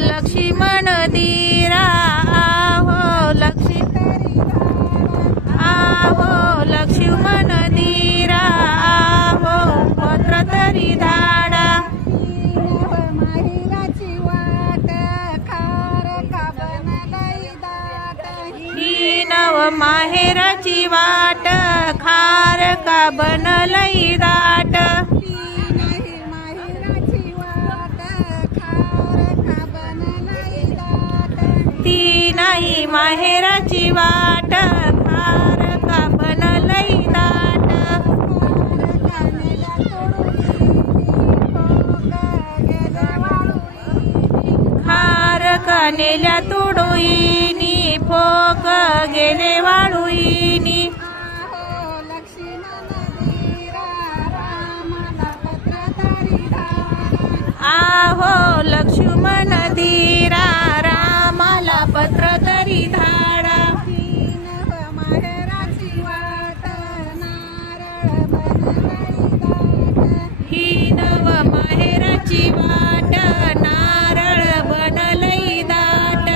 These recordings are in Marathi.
लक्ष्मण धीरा आहो लक्ष्मण धीरा आहो पत्र तरी धाडा माहेराची वाट खार का बनलई दाट ही नव माहेराची वाट खार का बनलई दाट ती नाही माहेराची वाट खार का बनलई दाट खार का नेल्या तोडोईनी फोक गेले वाळुईनी आहो लक्ष्मण धीरा रामाला पत्र तरी धाडा ही नव माहेराची वाट नारळ बनलई दाट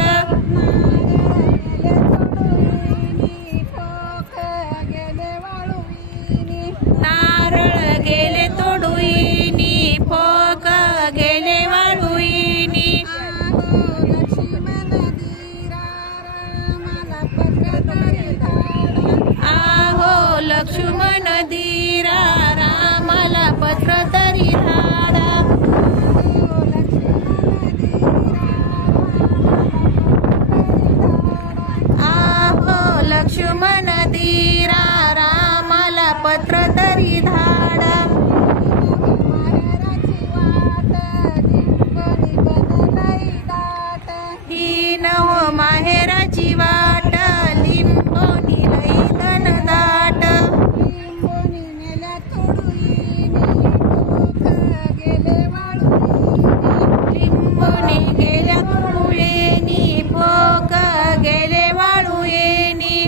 नारळ गेले तोडुईनी फोक गेले वाळुईनी आहो लक्ष्मण धीरा रामाला पत्र तरी धाडा आहो लक्ष्मण धीरा रामाला पत्र तरी धाडा ही नव माहेराची वाट लिंबोनी लई धन दाट लिंबोनी गेल्या तोडुळेनी फोक गेले वाळुयेनी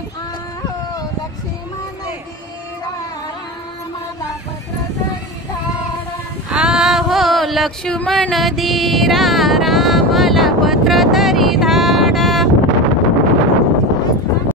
आहो लक्ष्मण धीरा